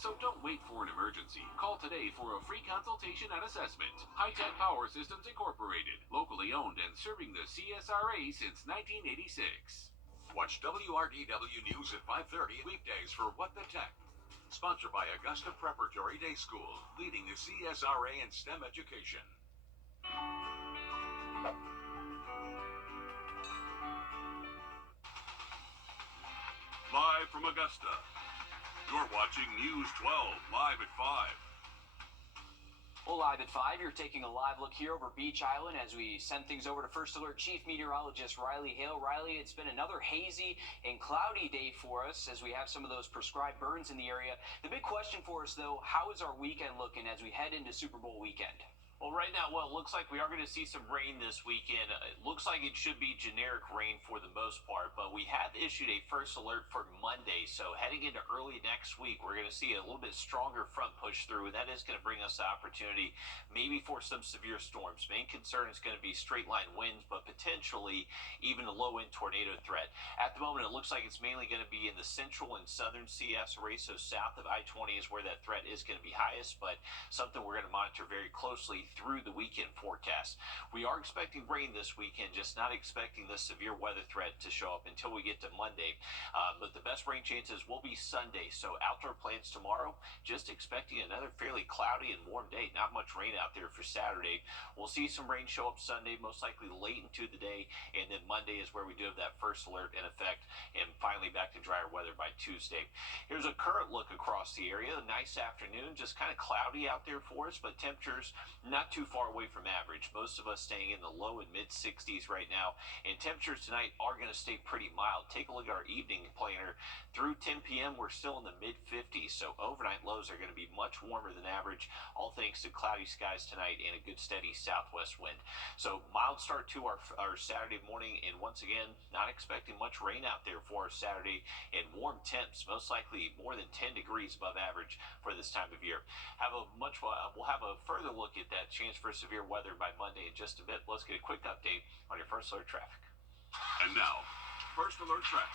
So don't wait for an emergency. Call today for a free consultation and assessment. High Tech Power Systems Incorporated, locally owned and serving the CSRA since 1986. Watch WRDW News at 5:30 weekdays for What the Tech. Sponsored by Augusta Preparatory Day School, leading the CSRA in STEM education. Live from Augusta, you're watching News 12 live at 5. Well, live at 5, you're taking a live look here over Beach Island as we send things over to First Alert Chief Meteorologist Riley Hale. Riley, it's been another hazy and cloudy day for us as we have some of those prescribed burns in the area. The big question for us, though, how is our weekend looking as we head into Super Bowl weekend? Well, right now, it looks like we are going to see some rain this weekend. It looks like it should be generic rain for the most part, but we have issued a first alert for Monday. So heading into early next week, we're going to see a little bit stronger front push through, and that is going to bring us the opportunity maybe for some severe storms. Main concern is going to be straight line winds, but potentially even a low-end tornado threat. At the moment, it looks like it's mainly going to be in the central and southern CSRA, so south of I-20 is where that threat is going to be highest, but something we're going to monitor very closely through the weekend forecast. We are expecting rain this weekend, just not expecting the severe weather threat to show up until we get to Monday. But the best rain chances will be Sunday. So outdoor plans tomorrow, just expecting another fairly cloudy and warm day. Not much rain out there for Saturday. We'll see some rain show up Sunday, most likely late into the day. And then Monday is where we do have that first alert in effect. And finally back to drier weather by Tuesday. Here's a current look across the area. A nice afternoon, just kind of cloudy out there for us, but temperatures not too far away from average. Most of us staying in the low and mid 60s right now, and temperatures tonight are going to stay pretty mild. Take a look at our evening planner. Through 10 p.m. we're still in the mid 50s, so overnight lows are going to be much warmer than average, all thanks to cloudy skies tonight and a good steady southwest wind. So mild start to our Saturday morning, and once again not expecting much rain out there for our Saturday, and warm temps, most likely more than 10 degrees above average for this time of year. We'll have a further look at that chance for severe weather by Monday in just a bit. Let's get a quick update on your First Alert traffic. And now, First Alert traffic.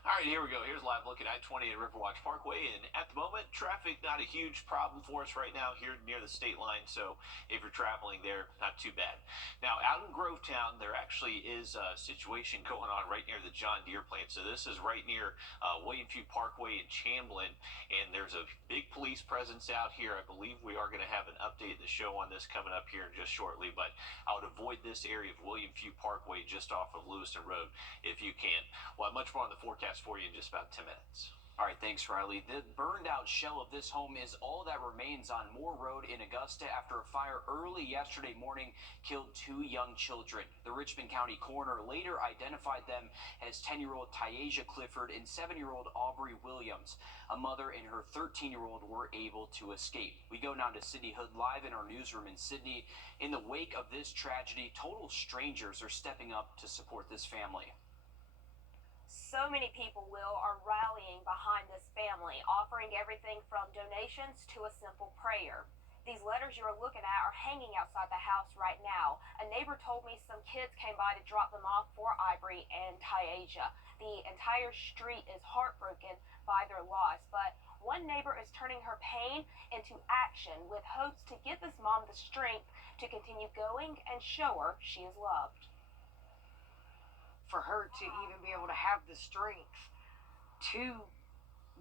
All right, here we go. Here's a live look at I-20 and Riverwatch Parkway, and at the moment, traffic not a huge problem for us right now here near the state line, so if you're traveling there, not too bad. Now, out in Grovetown, there actually is a situation going on right near the John Deere plant, so this is right near William Few Parkway in Chamberlain, and there's a big police presence out here. I believe we are going to have an update in the show on this coming up here just shortly, but I would avoid this area of William Few Parkway just off of Lewiston Road if you can. We'll have much more on the forecast for you in just about 10 minutes. All right, thanks, Riley. The burned out shell of this home is all that remains on Moore Road in Augusta after a fire early yesterday morning killed 2 young children. The Richmond County coroner later identified them as 10-year-old Tyasia Clifford and 7-year-old Aubrey Williams. A mother and her 13-year-old were able to escape. We go now to Sydney Hood live in our newsroom in Sydney. In the wake of this tragedy, total strangers are stepping up to support this family. So many people, Will, are rallying behind this family, offering everything from donations to a simple prayer. These letters you're looking at are hanging outside the house right now. A neighbor told me some kids came by to drop them off for Aubrey and Tyasia. The entire street is heartbroken by their loss, but one neighbor is turning her pain into action with hopes to give this mom the strength to continue going and show her she is loved. For her to even be able to have the strength to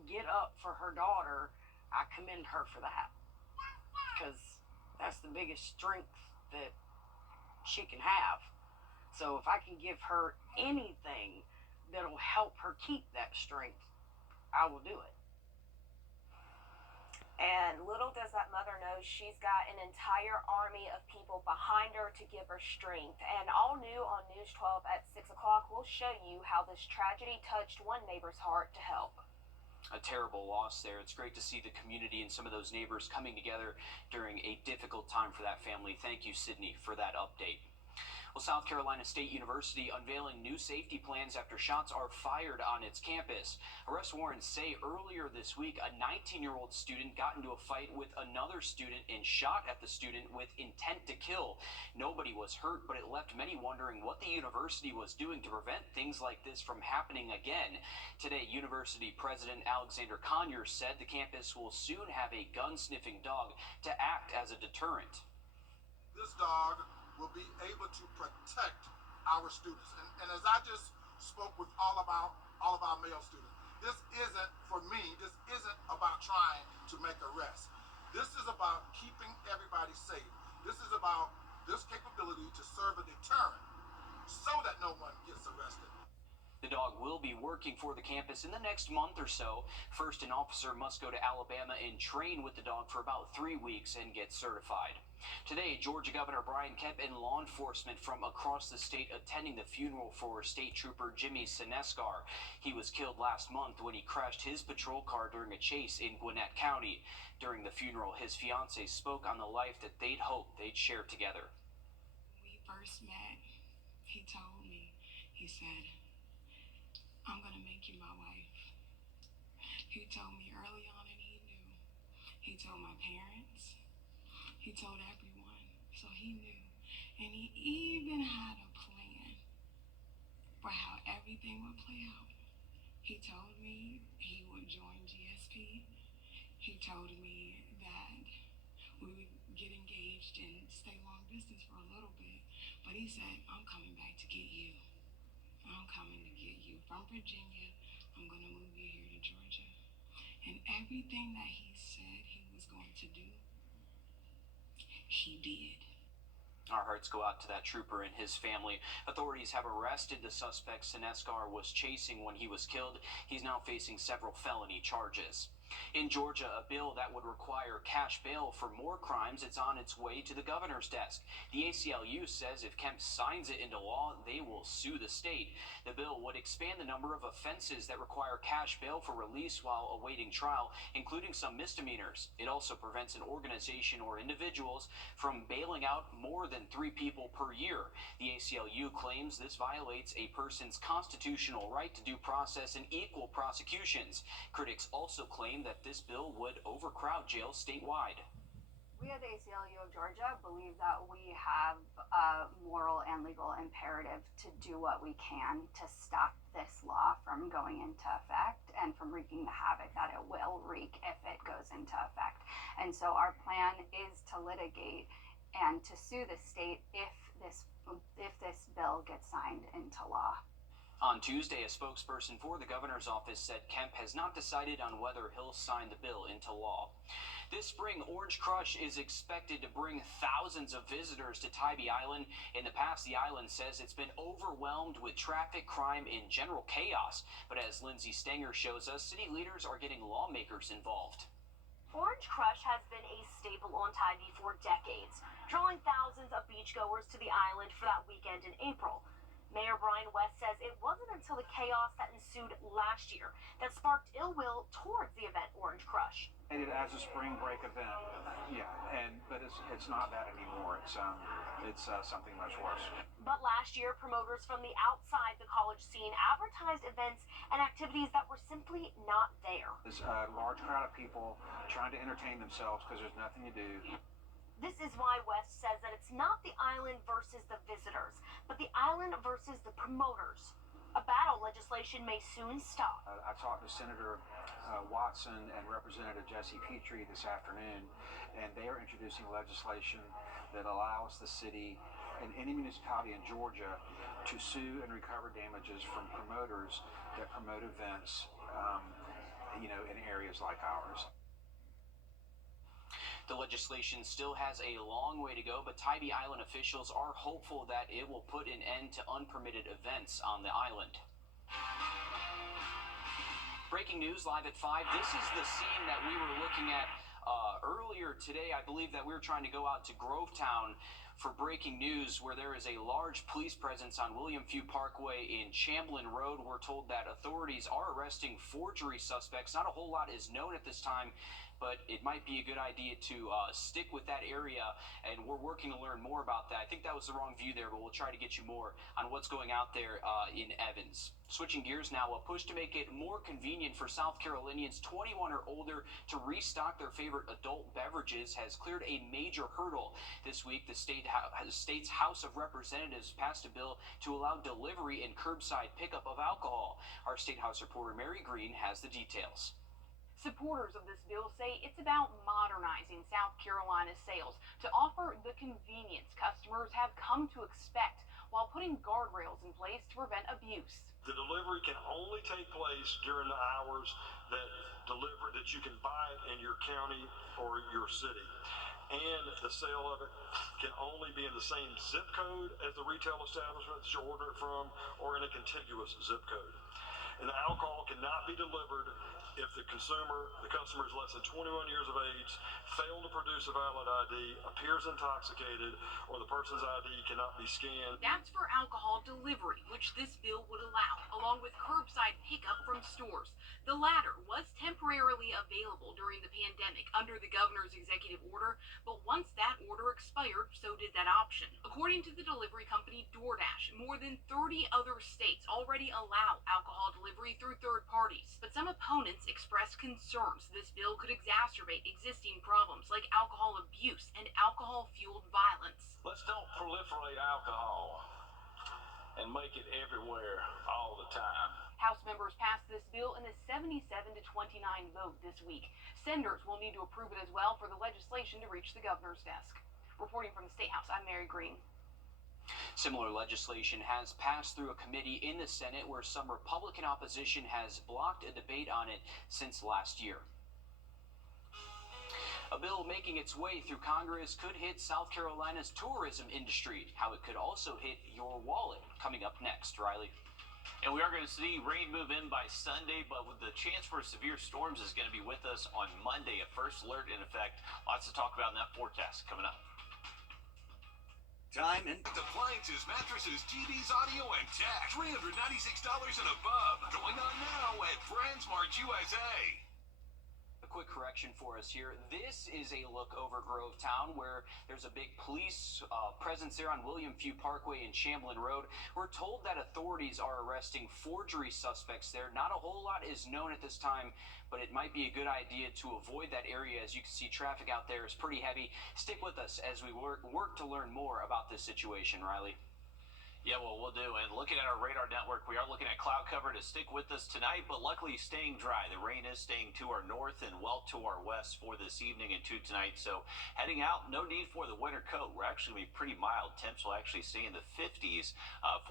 get up for her daughter, I commend her for that, because that's the biggest strength that she can have. So if I can give her anything that'll help her keep that strength, I will do it. And little does that mother know, she's got an entire army of people behind her to give her strength. And all new on News 12 at 6 o'clock, we'll show you how this tragedy touched one neighbor's heart to help. A terrible loss there. It's great to see the community and some of those neighbors coming together during a difficult time for that family. Thank you, Sydney, for that update. Well, South Carolina State University unveiling new safety plans after shots are fired on its campus. Arrest warrants say earlier this week a 19-year-old student got into a fight with another student and shot at the student with intent to kill. Nobody was hurt, but it left many wondering what the university was doing to prevent things like this from happening again. Today, University President Alexander Conyers said the campus will soon have a gun-sniffing dog to act as a deterrent. This dog will be able to protect our students. And as I just spoke with all of our male students, this isn't, for me, this isn't about trying to make arrests. This is about keeping everybody safe. This is about this capability to serve a deterrent so that no one gets arrested. The dog will be working for the campus in the next month or so. First, an officer must go to Alabama and train with the dog for about 3 weeks and get certified. Today, Georgia Governor Brian Kemp and law enforcement from across the state attending the funeral for State Trooper Jimmy Seneskar. He was killed last month when he crashed his patrol car during a chase in Gwinnett County. During the funeral, his fiancée spoke on the life that they'd hoped they'd share together. When we first met, he told me, he said, "I'm going to make you my wife." He told me early on, and he knew. He told my parents. He told everyone. So he knew. And he even had a plan for how everything would play out. He told me he would join GSP. He told me that we would get engaged and stay long distance for a little bit. But he said, "I'm coming back to get you. I'm coming to get you from Virginia. I'm going to move you here to Georgia." And everything that he said he was going to do, he did. Our hearts go out to that trooper and his family. Authorities have arrested the suspect Seneskar was chasing when he was killed. He's now facing several felony charges. In Georgia, a bill that would require cash bail for more crimes is on its way to the governor's desk. The ACLU says if Kemp signs it into law, they will sue the state. The bill would expand the number of offenses that require cash bail for release while awaiting trial, including some misdemeanors. It also prevents an organization or individuals from bailing out more than 3 people per year. The ACLU claims this violates a person's constitutional right to due process and equal prosecutions. Critics also claim that this bill would overcrowd jails statewide. We at the ACLU of Georgia believe that we have a moral and legal imperative to do what we can to stop this law from going into effect and from wreaking the havoc that it will wreak if it goes into effect. And so our plan is to litigate and to sue the state if this bill gets signed into law. On Tuesday, a spokesperson for the governor's office said Kemp has not decided on whether he'll sign the bill into law. This spring, Orange Crush is expected to bring thousands of visitors to Tybee Island. In the past, the island says it's been overwhelmed with traffic, crime, and general chaos. But as Lindsay Stenger shows us, city leaders are getting lawmakers involved. Orange Crush has been a staple on Tybee for decades, drawing thousands of beachgoers to the island for that weekend in April. Mayor Brian West says it wasn't until the chaos that ensued last year that sparked ill will towards the event Orange Crush. It as a spring break event, but it's not that anymore. It's something much worse. But last year, promoters from the outside the college scene advertised events and activities that were simply not there. There's a large crowd of people trying to entertain themselves because there's nothing to do. This is why West says that it's not the island versus the visitors, but the island versus the promoters. A battle legislation may soon stop. I talked to Senator Watson and Representative Jesse Petrie this afternoon, and they are introducing legislation that allows the city and any municipality in Georgia to sue and recover damages from promoters that promote events, in areas like ours. The legislation still has a long way to go, but Tybee Island officials are hopeful that it will put an end to unpermitted events on the island. Breaking news live at 5. This is the scene that we were looking at earlier today. I believe that we were trying to go out to Grovetown for breaking news, where there is a large police presence on William Few Parkway in Chamberlain Road. We're told that authorities are arresting forgery suspects. Not a whole lot is known at this time, but it might be a good idea to stick with that area, and we're working to learn more about that. I think that was the wrong view there, but we'll try to get you more on what's going out there in Evans. Switching gears now, a push to make it more convenient for South Carolinians 21 or older to restock their favorite adult beverages has cleared a major hurdle. This week, the state's House of Representatives passed a bill to allow delivery and curbside pickup of alcohol. Our State House reporter Mary Green has the details. Supporters of this bill say it's about modernizing South Carolina's sales to offer the convenience customers have come to expect while putting guardrails in place to prevent abuse. The delivery can only take place during the hours that you can buy it in your county or your city. And the sale of it can only be in the same zip code as the retail establishment that you order it from, or in a contiguous zip code. And the alcohol cannot be delivered if the customer is less than 21 years of age, failed to produce a valid ID, appears intoxicated, or the person's ID cannot be scanned. That's for alcohol delivery, which this bill would allow, along with curbside pickup from stores. The latter was temporarily available during the pandemic under the governor's executive order, but once that order expired, so did that option. According to the delivery company DoorDash, more than 30 other states already allow alcohol delivery through third parties, but some opponents expressed concerns this bill could exacerbate existing problems like alcohol abuse and alcohol-fueled violence. Let's don't proliferate alcohol and make it everywhere all the time. House members passed this bill in a 77-29 vote this week. Senators will need to approve it as well for the legislation to reach the governor's desk. Reporting from the State House, I'm Mary Green. Similar legislation has passed through a committee in the Senate where some Republican opposition has blocked a debate on it since last year. A bill making its way through Congress could hit South Carolina's tourism industry. How it could also hit your wallet. Coming up next, Riley. And we are going to see rain move in by Sunday, but with the chance for severe storms is going to be with us on Monday. A first alert in effect. Lots to talk about in that forecast coming up. Time and appliances, mattresses, TVs, audio, and tech. $396 and above. Going on now at BrandSmart USA. A quick correction for us here. This is a look over Grovetown where there's a big police presence there on William Few Parkway and Chamblin Road. We're told that authorities are arresting forgery suspects there. Not a whole lot is known at this time, but it might be a good idea to avoid that area. As you can see, traffic out there is pretty heavy. Stick with us as we work to learn more about this situation, Riley. Yeah, well, we'll do. And looking at our radar network, we are looking at cloud cover to stick with us tonight, but luckily staying dry. The rain is staying to our north and well to our west for this evening and to tonight. So heading out, no need for the winter coat. We're actually going to be pretty mild. Temps will actually stay in the 50s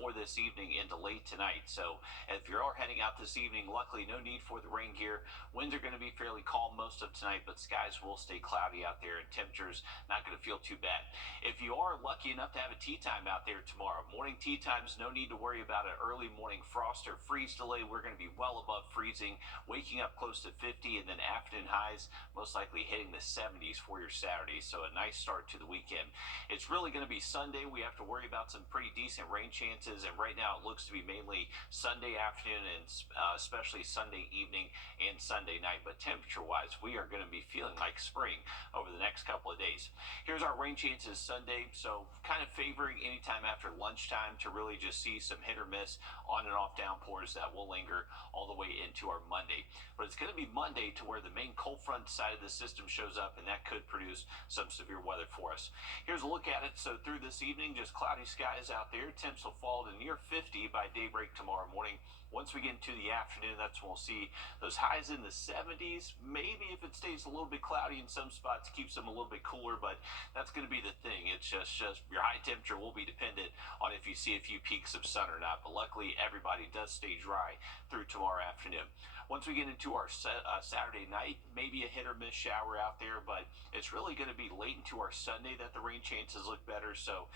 for this evening into late tonight. So if you are heading out this evening, luckily no need for the rain gear. Winds are going to be fairly calm most of tonight, but skies will stay cloudy out there and temperatures not going to feel too bad. If you are lucky enough to have a tea time out there tomorrow, morning tea times, no need to worry about an early morning frost or freeze delay. We're going to be well above freezing, waking up close to 50, and then afternoon highs most likely hitting the 70s for your Saturday. So a nice start to the weekend. It's really going to be Sunday. We have to worry about some pretty decent rain chances, and right now it looks to be mainly Sunday afternoon and especially Sunday evening and Sunday night. But temperature-wise, we are going to be feeling like spring over the next couple of days. Here's our rain chances Sunday. So kind of favoring anytime after lunchtime to really just see some hit or miss on and off downpours that will linger all the way into our Monday. But it's going to be Monday to where the main cold front side of the system shows up, and that could produce some severe weather for us. Here's a look at it. So through this evening, just cloudy skies out there. Temps will fall to near 50 by daybreak tomorrow morning. Once we get into the afternoon, that's when we'll see those highs in the 70s. Maybe if it stays a little bit cloudy in some spots, keeps them a little bit cooler, but that's going to be the thing. It's just your high temperature will be dependent on if you see a few peaks of sun or not. But luckily, everybody does stay dry through tomorrow afternoon. Once we get into our Saturday night, maybe a hit or miss shower out there, but it's really going to be late into our Sunday that the rain chances look better. So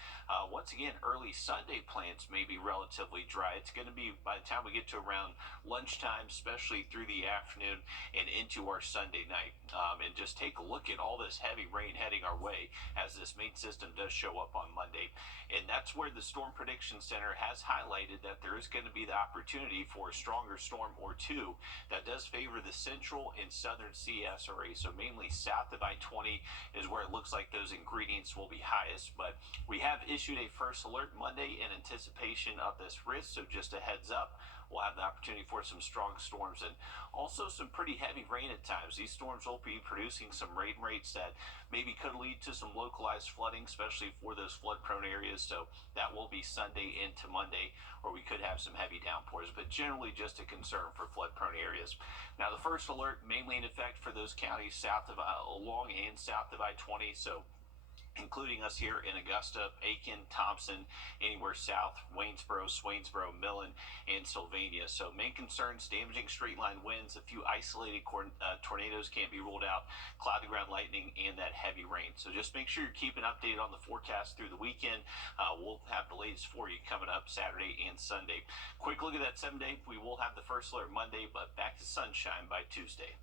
once again, early Sunday plants may be relatively dry. It's going to be by the time we get to around lunchtime, especially through the afternoon and into our Sunday night. And just take a look at all this heavy rain heading our way as this main system does show up on Monday. And that's where the storm prediction Prediction Center has highlighted that there is going to be the opportunity for a stronger storm or two that does favor the central and southern CSRA. So mainly south of I-20 is where it looks like those ingredients will be highest. But we have issued a first alert Monday in anticipation of this risk. So just a heads up, we'll have the opportunity for some strong storms and also some pretty heavy rain at times. These storms will be producing some rain rates that maybe could lead to some localized flooding, especially for those flood-prone areas. So that will be Sunday into Monday, where we could have some heavy downpours, but generally just a concern for flood-prone areas. Now, the first alert mainly in effect for those counties south of along and south of I-20. So including us here in Augusta, Aiken, Thompson, anywhere south, Waynesboro, Swainsboro, Millen, and Sylvania. So main concerns, damaging straight line winds, a few isolated tornadoes can't be ruled out, cloud to ground lightning, and that heavy rain. So just make sure you're keeping updated on the forecast through the weekend. We'll have the latest for you coming up Saturday and Sunday. Quick look at that 7-day. We will have the first alert Monday, but back to sunshine by Tuesday.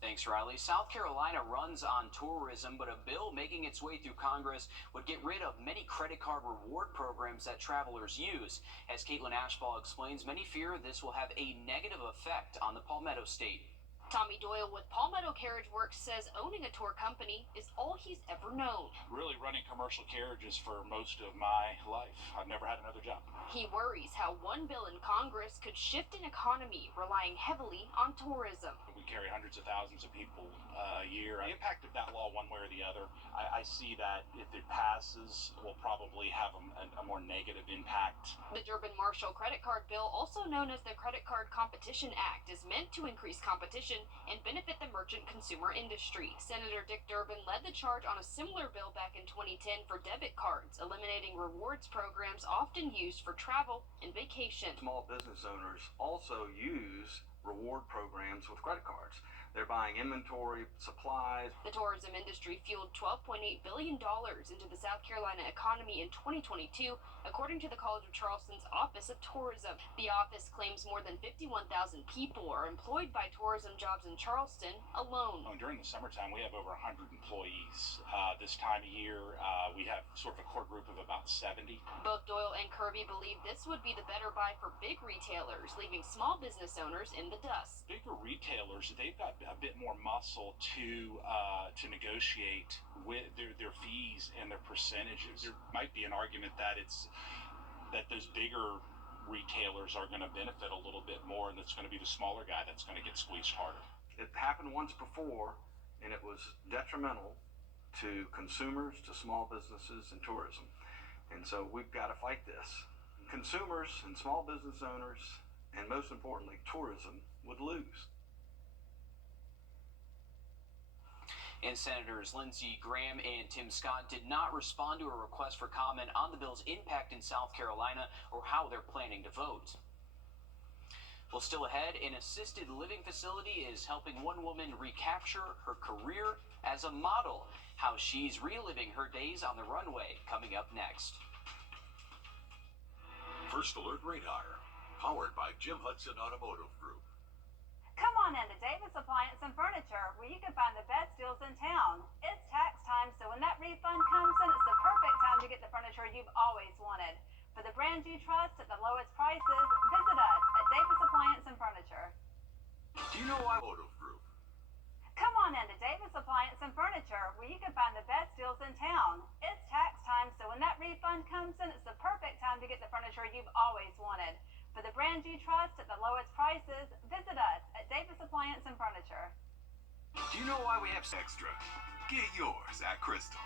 Thanks, Riley. South Carolina runs on tourism, but a bill making its way through Congress would get rid of many credit card reward programs that travelers use. As Caitlin Ashball explains, many fear this will have a negative effect on the Palmetto State. Tommy Doyle with Palmetto Carriage Works says owning a tour company is all he's ever known. Really running commercial carriages for most of my life. I've never had another job. He worries how one bill in Congress could shift an economy relying heavily on tourism. We carry hundreds of thousands of people a year. The impact of that law, one way or the other, I see that if it passes, will probably have a more negative impact. The Durbin-Marshall credit card bill, also known as the Credit Card Competition Act, is meant to increase competition and benefit the merchant consumer industry. Senator Dick Durbin led the charge on a similar bill back in 2010 for debit cards, eliminating rewards programs often used for travel and vacation. Small business owners also use reward programs with credit cards. They're buying inventory, supplies. The tourism industry fueled $12.8 billion into the South Carolina economy in 2022, according to the College of Charleston's Office of Tourism. The office claims more than 51,000 people are employed by tourism jobs in Charleston alone. During the summertime, we have over 100 employees. This time of year, we have sort of a core group of about 70. Both Doyle and Kirby believe this would be the better buy for big retailers, leaving small business owners in the dust. Bigger retailers, they've got a bit more muscle to negotiate with their fees and their percentages. There might be an argument that those bigger retailers are going to benefit a little bit more, and it's going to be the smaller guy that's going to get squeezed harder. It happened once before, and it was detrimental to consumers, to small businesses, and tourism. And so we've got to fight this. Consumers and small business owners, and most importantly, tourism, would lose. And Senators Lindsey Graham and Tim Scott did not respond to a request for comment on the bill's impact in South Carolina or how they're planning to vote. Well, still ahead, an assisted living facility is helping one woman recapture her career as a model. How she's reliving her days on the runway, coming up next. First Alert Radar, powered by Jim Hudson Automotive Group. Come on in to Davis Appliance and Furniture, where you can find the best deals in town. It's tax time, so when that refund comes in, it's the perfect time to get the furniture you've always wanted. For the brands you trust at the lowest prices, visit us at Davis Appliance and Furniture. Do you know why Automotive Group? Come on in to Davis Appliance and Furniture, where you can find the best deals in town. It's tax time, so when that refund comes in, it's the perfect time to get the furniture you've always wanted. For the brands you trust at the lowest prices, visit us at Davis Appliance and Furniture. Do you know why we have Extra? Get yours at Crystal.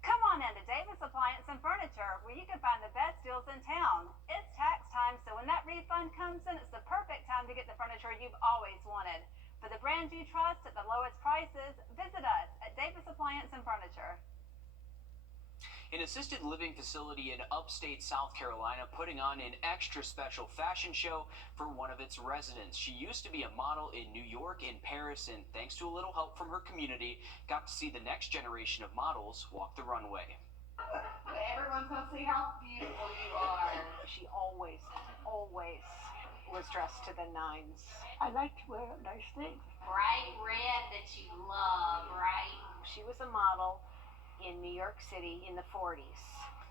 Come on in to Davis Appliance and Furniture, where you can find the best deals in town. It's tax time, so when that refund comes in, it's the perfect time to get the furniture you've always wanted. For the brands you trust at the lowest prices, visit us at Davis Appliance and Furniture. An assisted living facility in upstate South Carolina putting on an extra special fashion show for one of its residents. She used to be a model in New York and Paris, and thanks to a little help from her community, got to see the next generation of models walk the runway. Everyone come see how beautiful you are. She always was dressed to the nines. I like to wear nice things. Bright red that you love, right? She was a model in New York City in the 40s.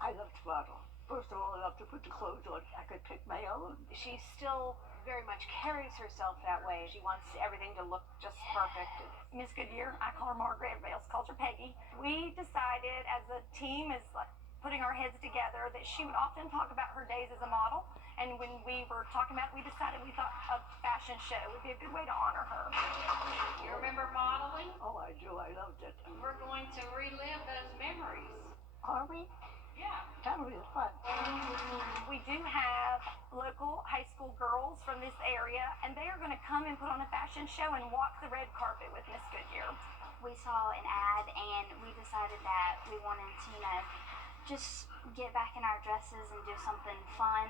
I love to model. First of all, I love to put the clothes on. I could pick my own. She still very much carries herself that way. She wants everything to look just perfect. Miss Goodyear, I call her Margaret, everybody else calls her Peggy. We decided as a team, as like putting our heads together, that she would often talk about her days as a model. And when we were talking about it, we decided we thought a fashion show would be a good way to honor her. You remember modeling? Oh, I do. I loved it. We're going to relive those memories. Are we? Yeah. That would be fun. We do have local high school girls from this area, and they are going to come and put on a fashion show and walk the red carpet with Miss Goodyear. We saw an ad and we decided that we wanted to, just get back in our dresses and do something fun.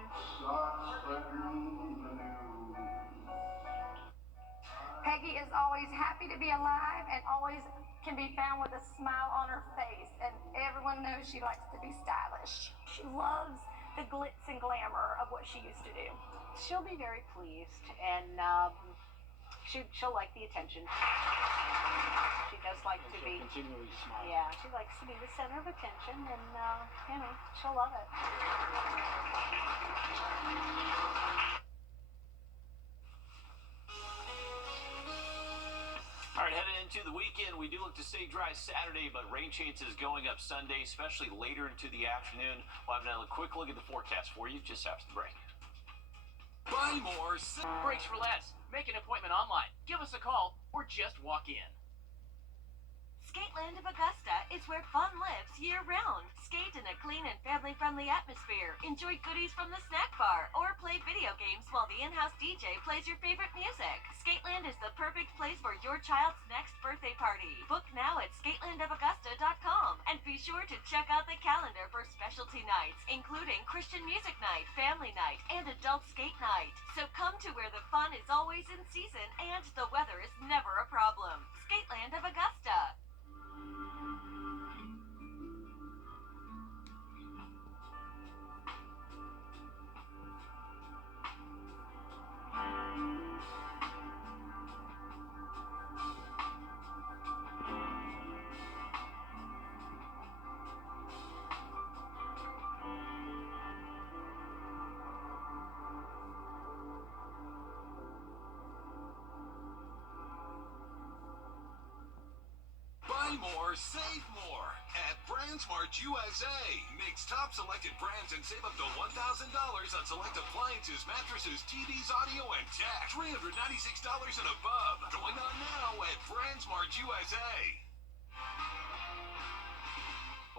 Peggy is always happy to be alive and always can be found with a smile on her face, and everyone knows she likes to be stylish. She loves the glitz and glamour of what she used to do. She'll be very pleased, and she'll like the attention. She does like to be continually smile. Yeah, she likes to be the center of attention, and she'll love it. All right, heading into the weekend, we do look to stay dry Saturday, but rain chances going up Sunday, especially later into the afternoon. We'll have another quick look at the forecast for you just after the break. Buy more, brakes for less. Make an appointment online. Give us a call or just walk in. Skateland of Augusta is where fun lives year-round. Skate in a clean and family-friendly atmosphere. Enjoy goodies from the snack bar or play video games while the in-house DJ plays your favorite music. Skateland is the perfect place for your child's next birthday party. Book now at skatelandofaugusta.com and be sure to check out the calendar for specialty nights, including Christian music night, family night, and adult skate night. So come to where the fun is always in season and the weather is never a problem. Skateland of Augusta. Buy more, save more at BrandsMart USA. Mix top selected brands and save up to $1,000 on select appliances, mattresses, TVs, audio, and tech. $396 and above. Going on now at BrandsMart USA.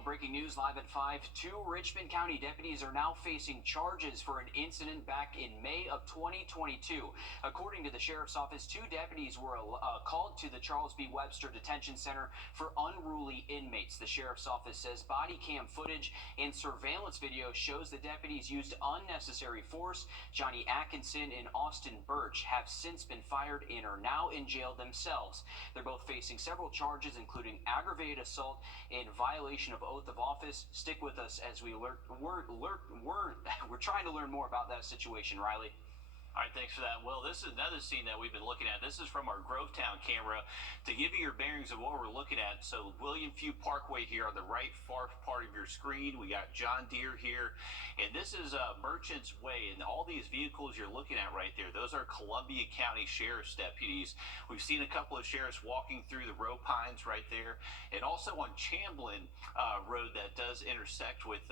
Breaking news live at 5. 2 Richmond County deputies are now facing charges for an incident back in May of 2022. According to the sheriff's office, 2 deputies were called to the Charles B. Webster Detention Center for unruly inmates. The sheriff's office says body cam footage and surveillance video shows the deputies used unnecessary force. Johnny Atkinson and Austin Birch have since been fired and are now in jail themselves. They're both facing several charges, including aggravated assault and violation of oath of office. Stick with us as we we're trying to learn more about that situation, Riley. All right, thanks for that. Well, this is another scene that we've been looking at. This is from our Grovetown camera to give you your bearings of what we're looking at. So William Few Parkway here on the right far part of your screen. We got John Deere here, and this is Merchants Way, and all these vehicles you're looking at right there, those are Columbia County Sheriff's deputies. We've seen a couple of sheriffs walking through the Row Pines right there, and also on Chamblin Road that does intersect with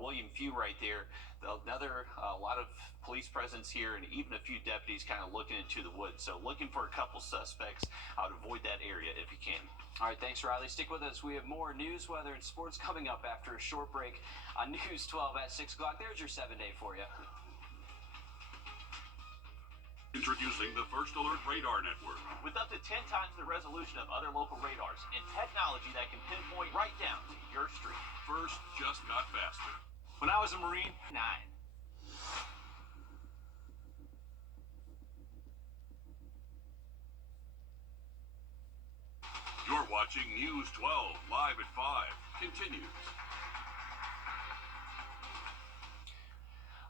William Few right there. Another lot of police presence here, and even a few deputies kind of looking into the woods. So looking for a couple suspects. I would avoid that area if you can. All right, thanks, Riley. Stick with us. We have more news, weather, and sports coming up after a short break on News 12 at 6 o'clock. There's your 7-day for you. Introducing the First Alert Radar Network. With up to 10 times the resolution of other local radars and technology that can pinpoint right down to your street. First just got faster. When I was a Marine, 9. You're watching News 12 live at 5. Continues.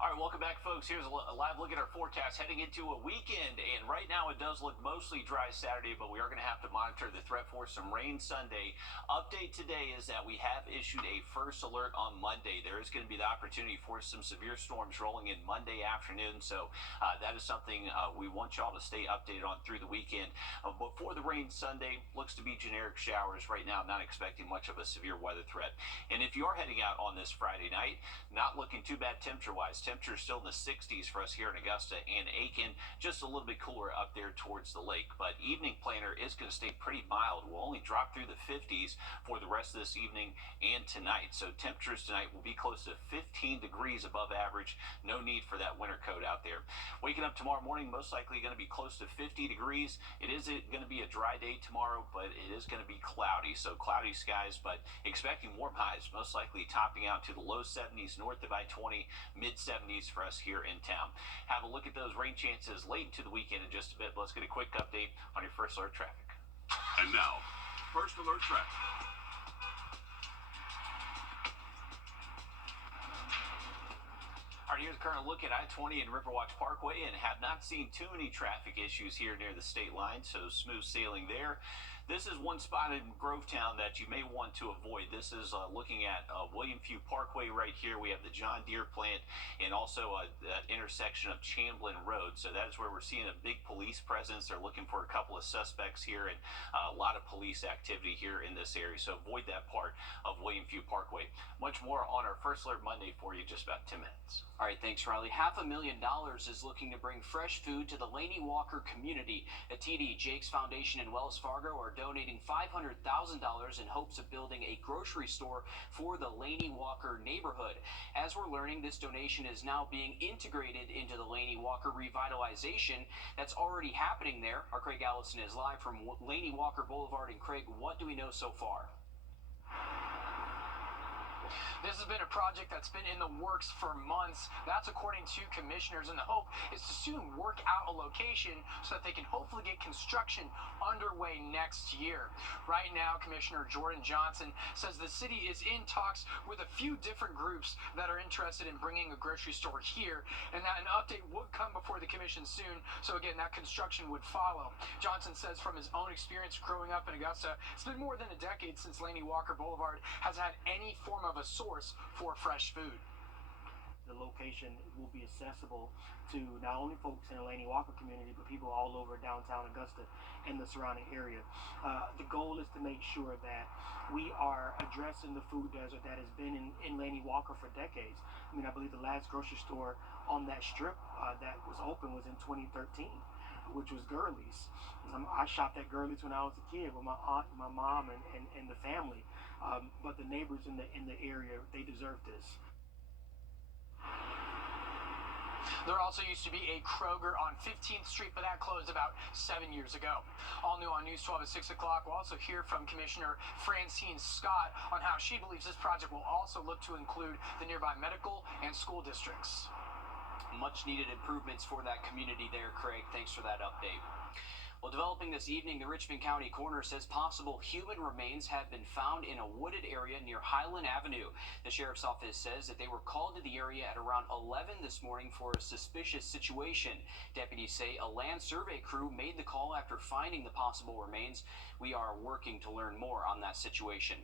All right, welcome back, folks. Here's a live look at our forecast heading into a weekend. And right now it does look mostly dry Saturday, but we are going to have to monitor the threat for some rain Sunday. Update today is that we have issued a first alert on Monday. There is going to be the opportunity for some severe storms rolling in Monday afternoon. So that is something we want y'all to stay updated on through the weekend. But for the rain Sunday, looks to be generic showers. Right now, not expecting much of a severe weather threat. And if you are heading out on this Friday night, not looking too bad temperature-wise. Temperatures still in the 60s for us here in Augusta and Aiken, just a little bit cooler up there towards the lake. But evening planner is going to stay pretty mild. We'll only drop through the 50s for the rest of this evening and tonight. So temperatures tonight will be close to 15 degrees above average. No need for that winter coat out there. Waking up tomorrow morning, most likely going to be close to 50 degrees. It is going to be a dry day tomorrow, but it is going to be cloudy. So cloudy skies, but expecting warm highs, most likely topping out to the low 70s north of I-20, mid 70s for us here in town. Have a look at those rain chances late into the weekend in just a bit. But let's get a quick update on your first alert traffic. And now, first alert traffic. All right, here's a current look at I-20 and Riverwatch Parkway, and have not seen too many traffic issues here near the state line, so smooth sailing there. This is one spot in Grovetown that you may want to avoid. This is looking at William Few Parkway right here. We have the John Deere plant and also that intersection of Chamblin Road. So that is where we're seeing a big police presence. They're looking for a couple of suspects here and a lot of police activity here in this area. So avoid that part of William Few Parkway. Much more on our First Alert Monday for you in just about 10 minutes. All right, thanks, Riley. $500,000 is looking to bring fresh food to the Laney Walker community. A TD, Jake's Foundation, and Wells Fargo are donating $500,000 in hopes of building a grocery store for the Laney Walker neighborhood. As we're learning, this donation is now being integrated into the Laney Walker revitalization that's already happening there. Our Craig Allison is live from Laney Walker Boulevard. And Craig, what do we know so far? This has been a project that's been in the works for months. That's according to commissioners, and the hope is to soon work out a location so that they can hopefully get construction underway next year. Right now, Commissioner Jordan Johnson says the city is in talks with a few different groups that are interested in bringing a grocery store here, and that an update would come before the commission soon, so again, that construction would follow. Johnson says from his own experience growing up in Augusta, it's been more than a decade since Laney Walker Boulevard has had any form of a source for fresh food. The location will be accessible to not only folks in the Laney Walker community, but people all over downtown Augusta and the surrounding area. The goal is to make sure that we are addressing the food desert that has been in Laney Walker for decades. I mean, I believe the last grocery store on that strip that was open was in 2013, which was Gurley's. I shopped at Gurley's when I was a kid with my aunt, my mom, and the family. But the neighbors in the area, they deserve this. There also used to be a Kroger on 15th Street, but that closed about 7 years ago. All new on News 12 at 6 o'clock. We'll also hear from Commissioner Francine Scott on how she believes this project will also look to include the nearby medical and school districts. Much needed improvements for that community there, Craig. Thanks for that update. Well, developing this evening, the Richmond County coroner says possible human remains have been found in a wooded area near Highland Avenue. The sheriff's office says that they were called to the area at around 11 this morning for a suspicious situation. Deputies say a land survey crew made the call after finding the possible remains. We are working to learn more on that situation.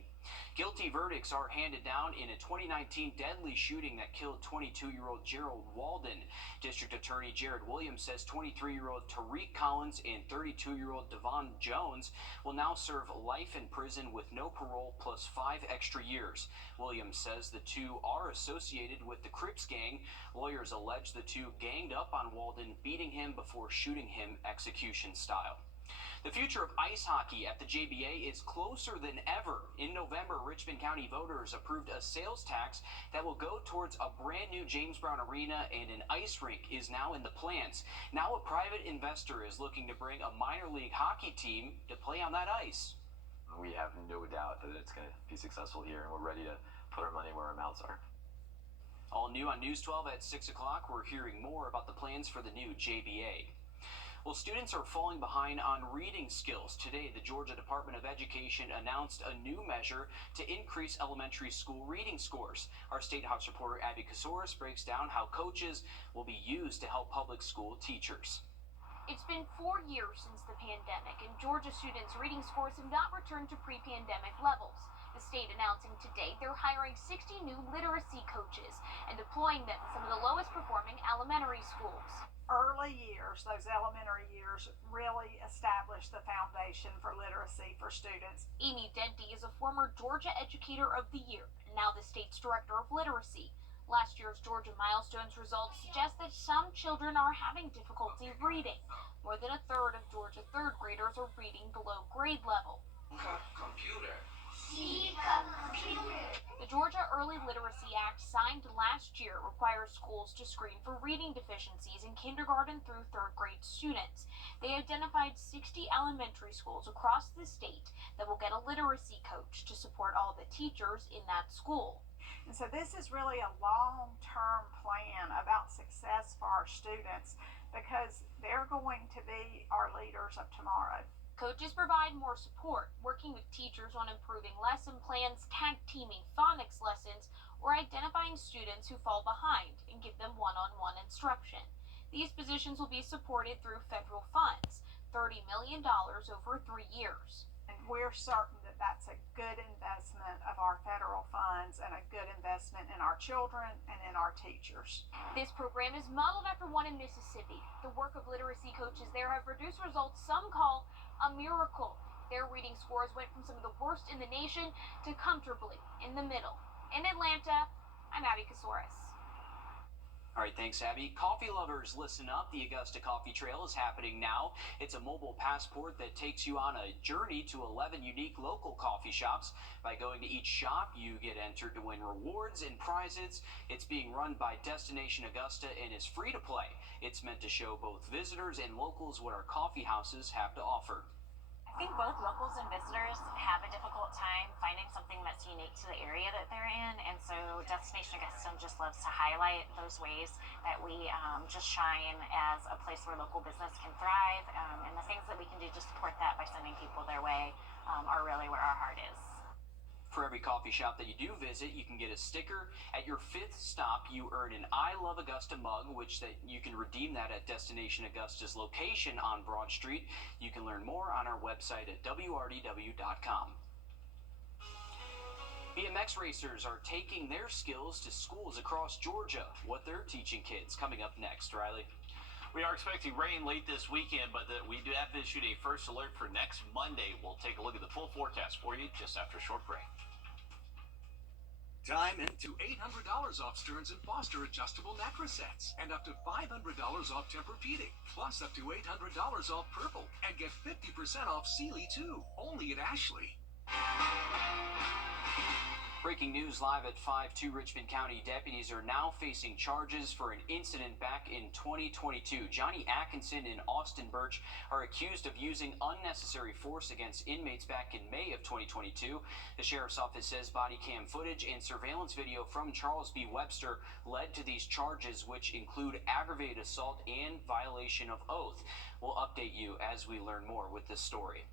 Guilty verdicts are handed down in a 2019 deadly shooting that killed 22-year-old Gerald Walden. District Attorney Jared Williams says 23-year-old Tariq Collins and 32-year-old Devon Jones will now serve life in prison with no parole plus 5 extra years. Williams says the two are associated with the Crips gang. Lawyers allege the two ganged up on Walden, beating him before shooting him execution style. The future of ice hockey at the JBA is closer than ever. In November, Richmond County voters approved a sales tax that will go towards a brand new James Brown Arena, and an ice rink is now in the plans. Now a private investor is looking to bring a minor league hockey team to play on that ice. We have no doubt that it's going to be successful here, and we're ready to put our money where our mouths are. All new on News 12 at 6 o'clock, we're hearing more about the plans for the new JBA. Well, students are falling behind on reading skills. Today, the Georgia Department of Education announced a new measure to increase elementary school reading scores. Our State House reporter Abby Kasoris breaks down how coaches will be used to help public school teachers. It's been 4 years since the pandemic, and Georgia students' reading scores have not returned to pre-pandemic levels. The state announcing today they're hiring 60 new literacy coaches and deploying them in some of the lowest performing elementary schools. Early years, those elementary years, really established the foundation for literacy for students. Amy Denty is a former Georgia Educator of the Year and now the state's Director of Literacy. Last year's Georgia Milestones results suggest that some children are having difficulty reading. More than a third of Georgia third graders are reading below grade level. Computer. The Georgia Early Literacy Act, signed last year, requires schools to screen for reading deficiencies in kindergarten through third grade students. They identified 60 elementary schools across the state that will get a literacy coach to support all the teachers in that school. And so this is really a long-term plan about success for our students because they're going to be our leaders of tomorrow. Coaches provide more support, working with teachers on improving lesson plans, tag teaming phonics lessons, or identifying students who fall behind and give them one-on-one instruction. These positions will be supported through federal funds, $30 million over 3 years. And we're certain that that's a good investment of our federal funds and a good investment in our children and in our teachers. This program is modeled after one in Mississippi. The work of literacy coaches there have produced results some call a miracle. Their reading scores went from some of the worst in the nation to comfortably in the middle. In Atlanta, I'm Abby Kasoris. All right, thanks, Abby. Coffee lovers, listen up. The Augusta Coffee Trail is happening now. It's a mobile passport that takes you on a journey to 11 unique local coffee shops. By going to each shop, you get entered to win rewards and prizes. It's being run by Destination Augusta and is free to play. It's meant to show both visitors and locals what our coffee houses have to offer. I think both locals and visitors have a difficult time finding something that's unique to the area that they're in, and so Destination Augusta just loves to highlight those ways that we just shine as a place where local business can thrive, and the things that we can do to support that by sending people their way are really where our heart is. For every coffee shop that you do visit, you can get a sticker. At your 5th stop, you earn an I Love Augusta mug, which that you can redeem that at Destination Augusta's location on Broad Street. You can learn more on our website at wrdw.com. BMX racers are taking their skills to schools across Georgia. What they're teaching kids coming up next, Riley. We are expecting rain late this weekend, but we do have issued a first alert for next Monday. We'll take a look at the full forecast for you just after a short break. Time into $800 off Stearns & Foster adjustable mattress sets and up to $500 off Tempur-Pedic, plus up to $800 off Purple, and get 50% off Sealy too, only at Ashley. Breaking news live at 5-2. Richmond County deputies are now facing charges for an incident back in 2022. Johnny Atkinson and Austin Birch are accused of using unnecessary force against inmates back in May of 2022. The sheriff's office says body cam footage and surveillance video from Charles B. Webster led to these charges, which include aggravated assault and violation of oath. We'll update you as we learn more with this story.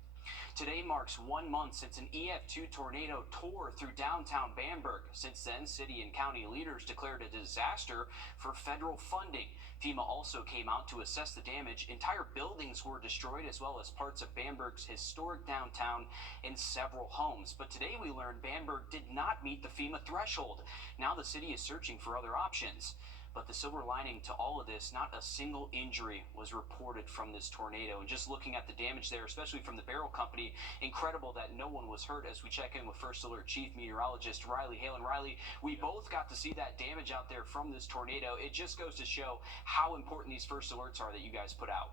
Today marks 1 month since an EF2 tornado tore through downtown Bamberg. Since then, city and county leaders declared a disaster for federal funding. FEMA also came out to assess the damage. Entire buildings were destroyed, as well as parts of Bamberg's historic downtown and several homes. But today we learned Bamberg did not meet the FEMA threshold. Now the city is searching for other options. But the silver lining to all of this, not a single injury was reported from this tornado. And just looking at the damage there, especially from the Barrel Company, incredible that no one was hurt. As we check in with First Alert Chief Meteorologist Riley Hale. And Riley, we both got to see that damage out there from this tornado. It just goes to show how important these first alerts are that you guys put out.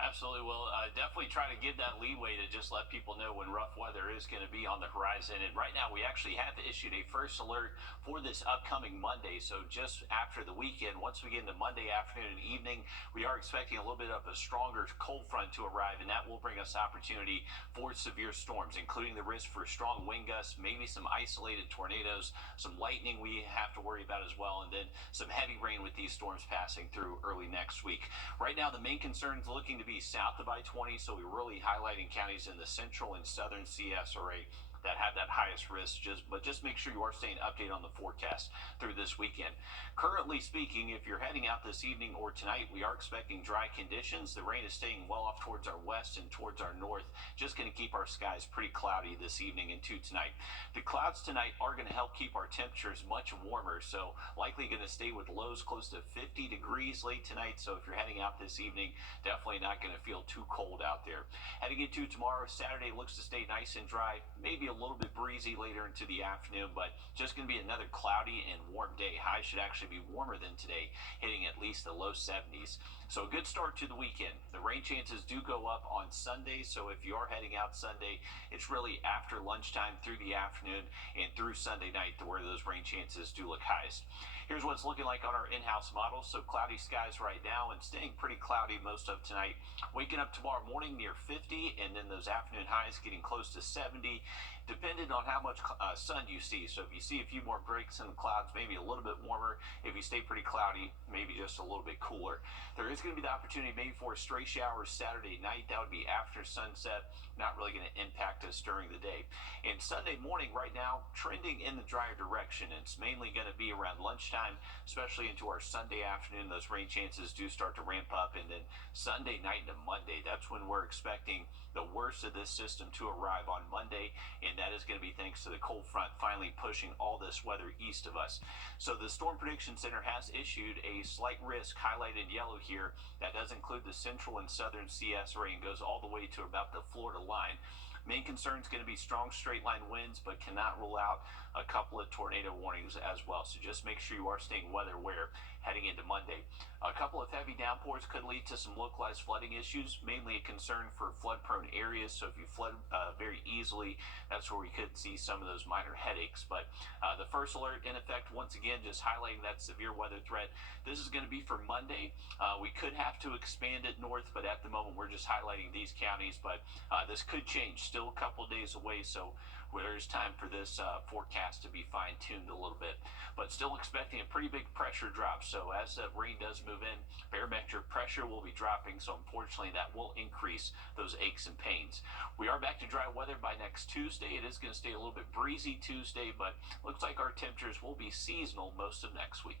Absolutely. Well, definitely try to give that leeway to just let people know when rough weather is going to be on the horizon. And right now, we actually have issued a first alert for this upcoming Monday. So just after the weekend, once we get into Monday afternoon and evening, we are expecting a little bit of a stronger cold front to arrive, and that will bring us opportunity for severe storms, including the risk for strong wind gusts, maybe some isolated tornadoes, some lightning we have to worry about as well, and then some heavy rain with these storms passing through early next week. Right now, the main concern is looking to be be south of I-20, so we're really highlighting counties in the central and southern CSRA that have that highest risk. But just make sure you are staying updated on the forecast through this weekend. Currently speaking, if you're heading out this evening or tonight, we are expecting dry conditions. The rain is staying well off towards our west and towards our north. Just going to keep our skies pretty cloudy this evening into tonight. The clouds tonight are going to help keep our temperatures much warmer, so likely going to stay with lows close to 50 degrees late tonight. So if you're heading out this evening, definitely not going to feel too cold out there. Heading into tomorrow, Saturday looks to stay nice and dry, maybe a little bit breezy later into the afternoon, but just going to be another cloudy and warm day. Highs should actually be warmer than today, hitting at least the low 70s. So a good start to the weekend. The rain chances do go up on Sunday, so if you are heading out Sunday, it's really after lunchtime through the afternoon and through Sunday night to where those rain chances do look highest. Here's what it's looking like on our in-house model. So cloudy skies right now and staying pretty cloudy most of tonight. Waking up tomorrow morning near 50, and then those afternoon highs getting close to 70, depending on how much sun you see. So if you see a few more breaks in the clouds, maybe a little bit warmer. If you stay pretty cloudy, maybe just a little bit cooler. There is going to be the opportunity maybe for stray showers Saturday night. That would be after sunset. Not really going to impact us during the day. And Sunday morning right now, trending in the drier direction. It's mainly going to be around lunchtime, especially into our Sunday afternoon. Those rain chances do start to ramp up. And then Sunday night into Monday, that's when we're expecting the worst of this system to arrive on Monday, and that is going to be thanks to the cold front finally pushing all this weather east of us. So the Storm Prediction Center has issued a slight risk highlighted yellow here. That does include the central and southern CSRA and goes all the way to about the Florida line. Main concern is going to be strong straight line winds, but cannot rule out a couple of tornado warnings as well. So just make sure you are staying weather aware heading into Monday. A couple of heavy downpours could lead to some localized flooding issues, mainly a concern for flood-prone areas. So if you flood very easily, that's where we could see some of those minor headaches. But the first alert in effect, once again, just highlighting that severe weather threat. This is going to be for Monday. We could have to expand it north, but at the moment, we're just highlighting these counties. But this could change. Still a couple days away, so there's time for this forecast to be fine-tuned a little bit. But still expecting a pretty big pressure drop. So as the rain does move in, barometric pressure will be dropping. So unfortunately, that will increase those aches and pains. We are back to dry weather by next Tuesday. It is going to stay a little bit breezy Tuesday, but looks like our temperatures will be seasonal most of next week.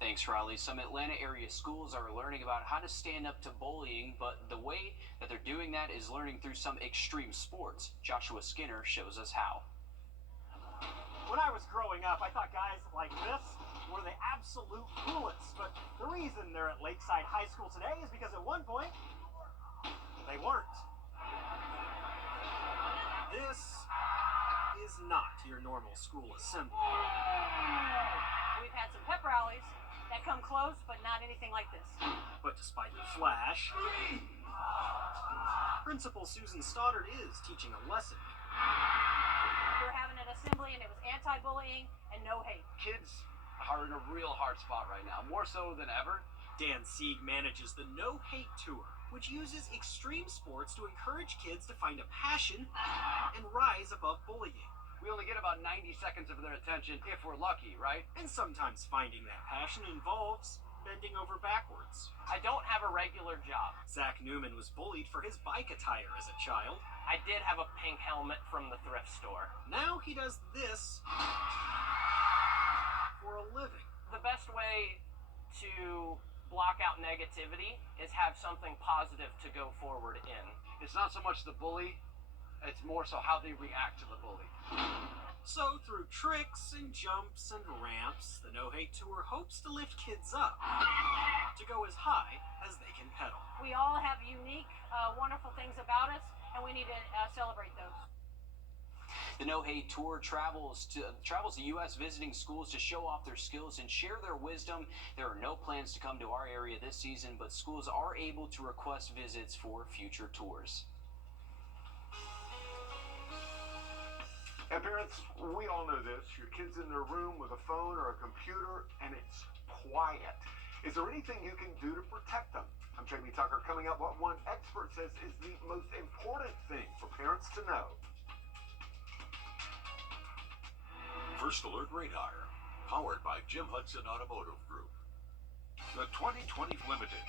Thanks, Riley. Some Atlanta area schools are learning about how to stand up to bullying, but the way that they're doing that is learning through some extreme sports. Joshua Skinner shows us how. When I was growing up, I thought guys like this were the absolute coolest, but the reason they're at Lakeside High School today is because at one point, they weren't. This is not your normal school assembly. We've had some pep rallies that come close, but not anything like this. But despite the flash, Principal Susan Stoddard is teaching a lesson here. We were having an assembly, and it was anti-bullying and no hate. Kids are in a real hard spot right now, more so than ever. Dan Sieg manages the No Hate Tour, which uses extreme sports to encourage kids to find a passion and rise above bullying. We only get about 90 seconds of their attention if we're lucky, right? And sometimes finding that passion involves bending over backwards. I don't have a regular job. Zach Newman was bullied for his bike attire as a child. I did have a pink helmet from the thrift store. Now he does this for a living. The best way to block out negativity is have something positive to go forward in. It's not so much the bully, it's more so how they react to the bully. So through tricks and jumps and ramps, the No Hate Tour hopes to lift kids up to go as high as they can pedal. We all have unique, wonderful things about us, and we need to celebrate those. The No Hate Tour travels to U.S. visiting schools to show off their skills and share their wisdom. There are no plans to come to our area this season, but schools are able to request visits for future tours. And parents, we all know this. Your kid's in their room with a phone or a computer, and it's quiet. Is there anything you can do to protect them? I'm Jamie Tucker, coming up what one expert says is the most important thing for parents to know. First Alert Radar, powered by Jim Hudson Automotive Group. The 2020 Limited.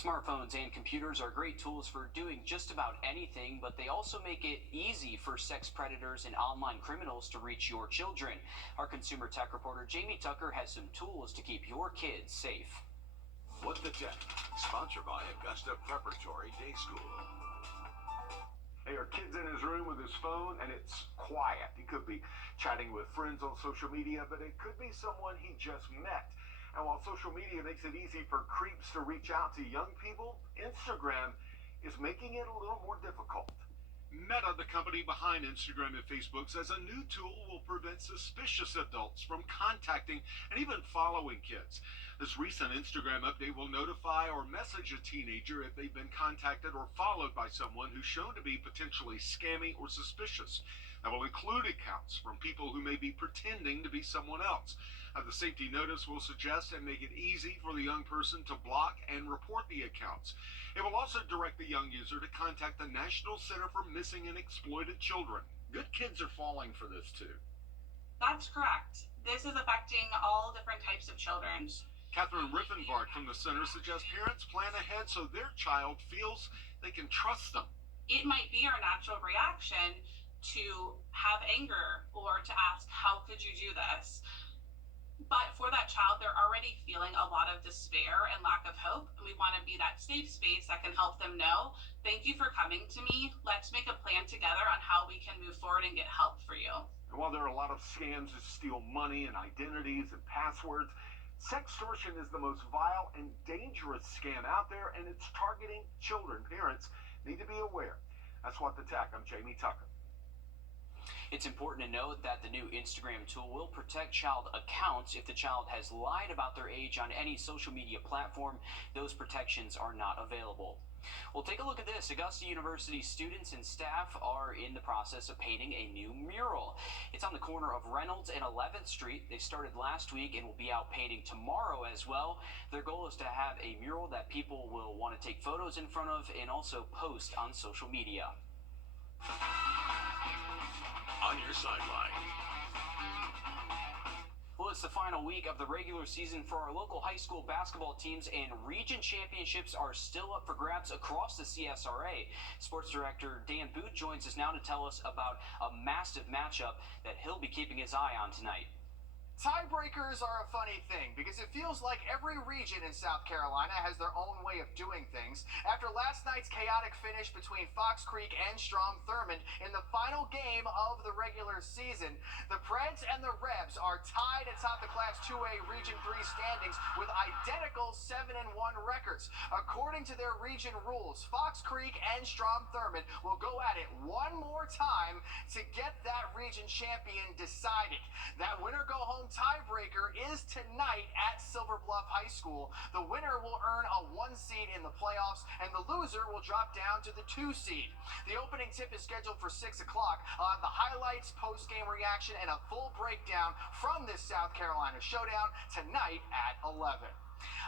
Smartphones and computers are great tools for doing just about anything, but they also make it easy for sex predators and online criminals to reach your children. Our consumer tech reporter Jamie Tucker has some tools to keep your kids safe. What the Tech, sponsored by Augusta Preparatory Day School. Hey, our kid's in his room with his phone and it's quiet. He could be chatting with friends on social media, but it could be someone he just met. And while social media makes it easy for creeps to reach out to young people, Instagram is making it a little more difficult. Meta, the company behind Instagram and Facebook, says a new tool will prevent suspicious adults from contacting and even following kids. This recent Instagram update will notify or message a teenager if they've been contacted or followed by someone who's shown to be potentially scammy or suspicious. That will include accounts from people who may be pretending to be someone else. The safety notice will suggest and make it easy for the young person to block and report the accounts. It will also direct the young user to contact the National Center for Missing and Exploited Children. Good kids are falling for this too. That's correct. This is affecting all different types of children. Catherine Riffenbart from the center suggests parents plan ahead so their child feels they can trust them. It might be our natural reaction to have anger or to ask, how could you do this? But for that child, they're already feeling a lot of despair and lack of hope. And we want to be that safe space that can help them know, thank you for coming to me. Let's make a plan together on how we can move forward and get help for you. And while there are a lot of scams to steal money and identities and passwords, sextortion is the most vile and dangerous scam out there, and it's targeting children. Parents need to be aware. That's What the Tech. I'm Jamie Tucker. It's important to note that the new Instagram tool will protect child accounts if the child has lied about their age on any social media platform. Those protections are not available. Well, take a look at this. Augusta University students and staff are in the process of painting a new mural. It's on the corner of Reynolds and 11th Street. They started last week and will be out painting tomorrow as well. Their goal is to have a mural that people will want to take photos in front of and also post on social media. On your sideline. Well, it's the final week of the regular season for our local high school basketball teams, and region championships are still up for grabs across the CSRA. Sports Director Dan Booth joins us now to tell us about a massive matchup that he'll be keeping his eye on tonight. Tiebreakers are a funny thing because it feels like every region in South Carolina has their own way of doing things. After last night's chaotic finish between Fox Creek and Strom-Thurmond in the final game of the regular season, the Preds and the Rebs are tied atop the Class 2A Region 3 standings with identical 7-1 records. According to their region rules, Fox Creek and Strom-Thurmond will go at it one more time to get that region champion decided. That winner-go-home tiebreaker is tonight at Silver Bluff High School. The winner will earn a 1 seed in the playoffs, and the loser will drop down to the 2 seed. The opening tip is scheduled for 6 o'clock. I'll have the highlights, post-game reaction, and a full breakdown from this South Carolina showdown tonight at 11.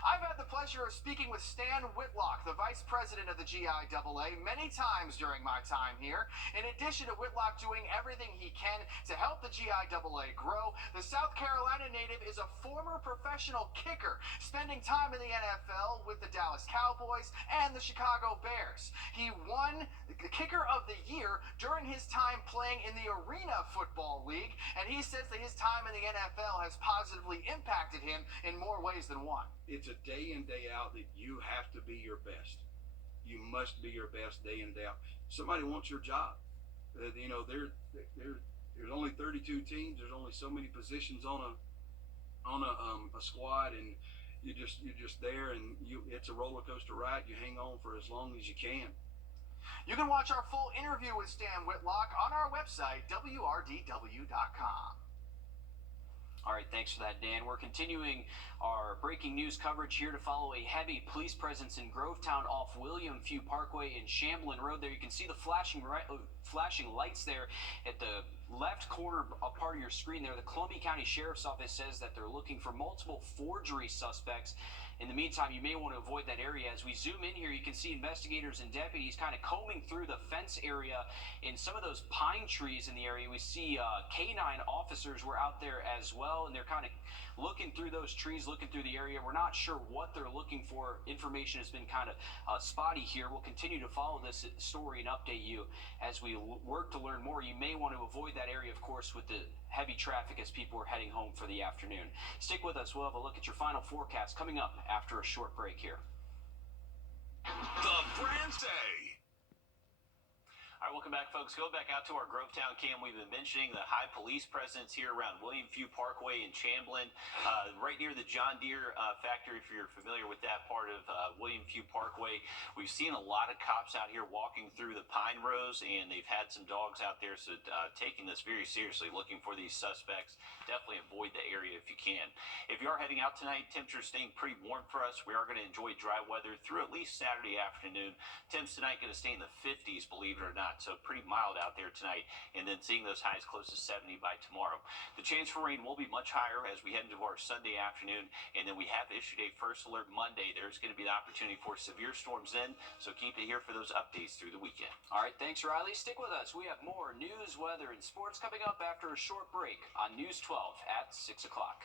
I've had the pleasure of speaking with Stan Whitlock, the vice president of the GIAA, many times during my time here. In addition to Whitlock doing everything he can to help the GIAA grow, the South Carolina native is a former professional kicker, spending time in the NFL with the Dallas Cowboys and the Chicago Bears. He won the Kicker of the Year during his time playing in the Arena Football League, and he says that his time in the NFL has positively impacted him in more ways than one. It's a day in, day out that you have to be your best. You must be your best day in, day out. Somebody wants your job. There's only 32 teams. There's only so many positions on a squad, and you're just there, and it's a roller coaster ride. You hang on for as long as you can. You can watch our full interview with Stan Whitlock on our website, WRDW.com. All right, thanks for that, Dan. We're continuing our breaking news coverage here to follow a heavy police presence in Grovetown off William Few Parkway and Shamblin Road. There you can see the flashing lights there at the left corner part of your screen there. The Columbia County Sheriff's Office says that they're looking for multiple forgery suspects In the meantime, you may want to avoid that area. As we zoom in here, you can see investigators and deputies kind of combing through the fence area in some of those pine trees in the area. We see canine officers were out there as well, and they're kind of looking through those trees, looking through the area. We're not sure what they're looking for. Information has been kind of spotty here. We'll continue to follow this story and update you as we work to learn more. You may want to avoid that area, of course, with the heavy traffic as people are heading home for the afternoon. Stick with us. We'll have a look at your final forecast coming up after a short break here. The Brands Day. All right, welcome back, folks. Go back out to our Grovetown cam. We've been mentioning the high police presence here around William Few Parkway in Chamblin, right near the John Deere factory, if you're familiar with that part of William Few Parkway. We've seen a lot of cops out here walking through the pine rows, and they've had some dogs out there, so taking this very seriously, looking for these suspects. Definitely avoid the area if you can. If you are heading out tonight, temperatures staying pretty warm for us. We are going to enjoy dry weather through at least Saturday afternoon. Temps tonight going to stay in the 50s, believe it or not. So pretty mild out there tonight, and then seeing those highs close to 70 by tomorrow. The chance for rain will be much higher as we head into our Sunday afternoon, and then we have issued a first alert Monday. There's going to be the opportunity for severe storms then, so keep it here for those updates through the weekend. All right, thanks, Riley. Stick with us. We have more news, weather, and sports coming up after a short break on News 12 at 6 o'clock.